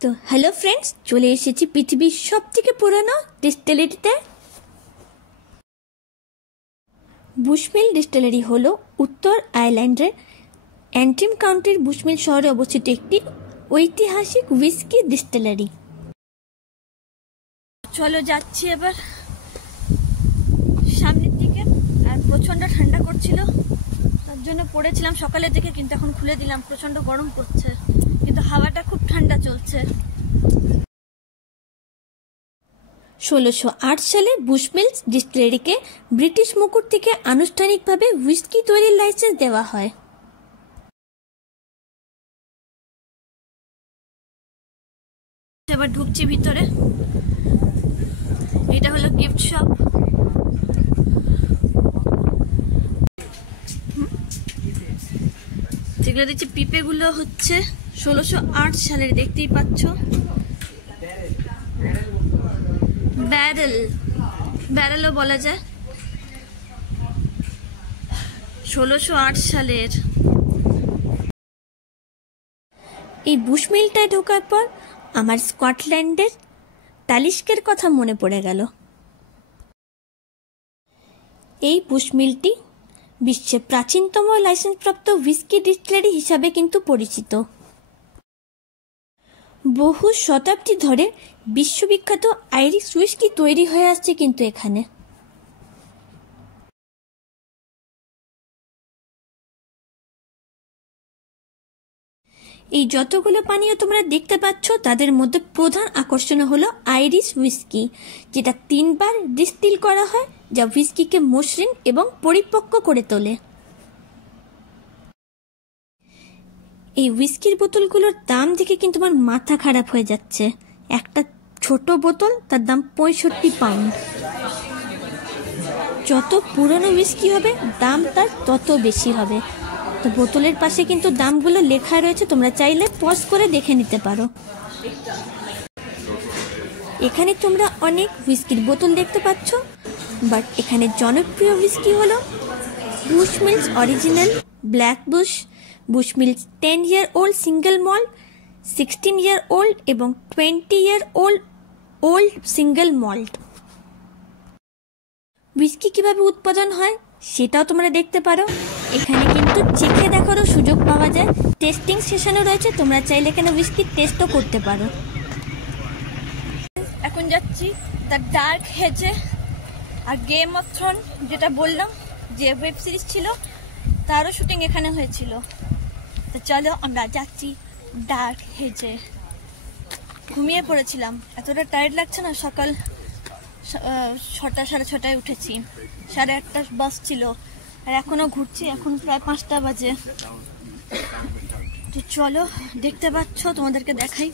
তো hello friends, চলে এসেছি পৃথিবীর সবথেকে পুরনো ডিস্টিলারিতে। বুশমিল ডিস্টিলারি হলো উত্তর আয়ারল্যান্ডের অ্যান্ট্রিম কাউন্টির বুশমিল শহরে অবস্থিত একটি ঐতিহাসিক হুইস্কি ডিস্টিলারি। চলো যাচ্ছি এবার সামনের দিকে। আর প্রচণ্ড ঠান্ডা করছিল, তার জন্য পড়েছিলাম সকালের দিকে, কিন্তু এখন খুলে দিলাম। প্রচণ্ড গরম করছে, কিন্তু হাওয়াটা খুব ঠান্ডা চলছে। 1608 সালে বুশমিলস ডিস্টিলারিকে ব্রিটিশ মুকুট থেকে আনুষ্ঠানিকভাবে হুইস্কি তৈরির লাইসেন্স দেওয়া হয়। এবার ঢুকছি ভিতরে। এটা হলো গিফট শপ। যেগুলো দেখছি পিপেগুলো হচ্ছে 1608 সালের, দেখতেই পাচ্ছ। ব্যারেলও বলা যায়। 1608 সালের। এই বুশমিলটায় ঢোকার পর আমার স্কটল্যান্ডের তালিস্কের কথা মনে পড়ে গেল। এই বুশমিলটি বিশ্বের প্রাচীনতম লাইসেন্সপ্রাপ্ত হুইস্কি ডিস্টিলারি হিসাবে কিন্তু পরিচিত। বহু শতাব্দী ধরে বিশ্ববিখ্যাত আইরিশ হুইস্কি তৈরি হয়ে আসছে কিন্তু এখানে। এই যতগুলো পানীয় তোমরা দেখতে পাচ্ছ, তাদের মধ্যে প্রধান আকর্ষণ হলো আইরিশ হুইস্কি, যেটা 3 বার ডিস্টিল করা হয়, যা হুইস্কিকে মসৃণ এবং পরিপক্ক করে তোলে। এই হুইস্কির বোতলগুলোর দাম দেখে কিন্তু আমার মাথা খারাপ হয়ে যাচ্ছে। একটা ছোট বোতল, তার দাম 65 পাউন্ড। যত পুরনো হুইস্কি হবে, দাম তার তত বেশি হবে। তো বোতলের পাশে কিন্তু দামগুলো লেখা রয়েছে, তোমরা চাইলে পজ করে দেখে নিতে পারো। এখানে তোমরা অনেক হুইস্কির বোতল দেখতে পাচ্ছ, বাট এখানে জনপ্রিয় হুইস্কি হলো Bushmills original Black Bush, Bushmills 10 year old single malt, 16 year old এবং 20 year old single malt. Whisky কিভাবে উৎপাদন হয় সেটাও তোমরা দেখতে পারো। এখানে কিন্তু চেখে দেখারও সুযোগ পাওয়া যায়, টেস্টিং সেশনও রয়েছে, তোমরা চাইলে এখানে হুইস্কি টেস্টও করতে পারো। এখন যাচ্ছি দ্য ডার্ক হেজে। আর গেম অফ থ্রোন যেটা বললাম, যে ওয়েব সিরিজ ছিল, তারও শুটিং এখানে হয়েছিল। তো চলো আমরা যাচ্ছি ডার্ক হেজে। ঘুমিয়ে পড়েছিলাম, এতটা টায়ার্ড লাগছে না। সকাল 6টা 6:30 উঠেছি, 8:30 বাস ছিল, আর এখনো ঘুরছি। এখন প্রায় 5টা বাজে। তো চলো, দেখতে পাচ্ছ, তোমাদেরকে দেখাই।